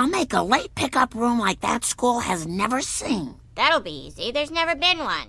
I'll make a late pickup room like that school has never seen. That'll be easy. There's never been one.